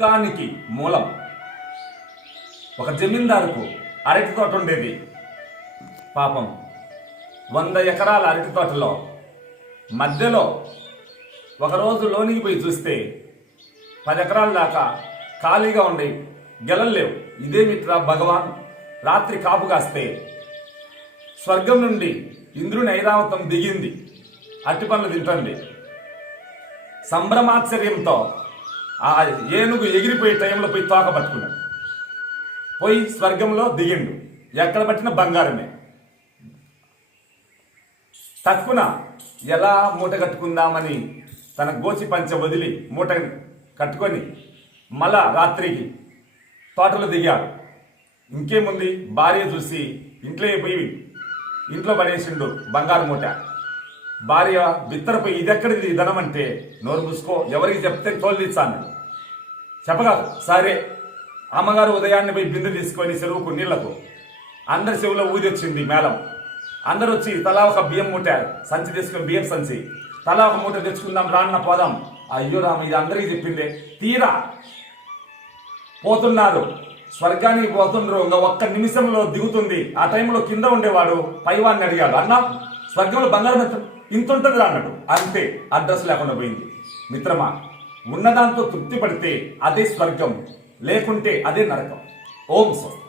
దుఃఖానికి మూలం. ఒక జమీందారుకు అరటి తోట ఉండేది. పాపం 100 ఎకరాల అరటి తోటలో మధ్యలో ఒకరోజు లోనికి పోయి చూస్తే 10 ఎకరాల దాకా ఖాళీగా ఉండి గెలలేవు. ఇదేమిట్రా భగవాన్, రాత్రి కాపు కాస్తే స్వర్గం నుండి ఇంద్రుని ఐరావతం దిగింది, అట్టి పనులు తింటుంది. సంభ్రమాశ్చర్యంతో ఆ ఏనుగు ఎగిరిపోయే టైంలో పోయి తోక పట్టుకున్నాడు. పోయి స్వర్గంలో దిగిండు. ఎక్కడ పట్టిన బంగారమే. తక్కువ ఎలా మూట కట్టుకుందామని తన గోచి పంచ వదిలి మూట కట్టుకొని మళ్ళా రాత్రికి తోటలో దిగాడు. ఇంకేముంది, భార్య చూసి ఇంట్లో పడేసిండు బంగారు మూట. భార్య బిత్తరపోయి ఇదెక్కడిది ధనం అంటే, నోరు మూసుకో, ఎవరికి చెప్తే తోలుదిచ్చాను చెప్పగలరు. సరే, అమ్మగారు ఉదయాన్నే పోయి బిందె తీసుకొని చెరువుకు నీళ్లకు అందరి చెవులో ఊదొచ్చింది మేళం. అందరూ వచ్చి తలా ఒక బియ్యం మూట సంచి తీసుకొని, బియ్యం సంచి తలా ఒక మూట తెచ్చుకుందాం రాన్న పోదాం. అయ్యో రామ, ఇది అందరికీ చెప్పిందే. తీరా పోతున్నారు, స్వర్గానికి పోతుండ్రు. ఇంకా ఒక్క నిమిషంలో దిగుతుంది. ఆ టైంలో కింద ఉండేవాడు పైవాన్ని అడిగాడు, అన్నా స్వర్గంలో బంగారం ఇంత ఉంటుంది అన్నాడు. అంతే, అడ్రస్ లేకుండా పోయింది. మిత్రమా, ఉన్నదాంతో తృప్తి పడితే అదే స్వర్గం, లేకుంటే అదే నరకం. ఓం స్వస్తి.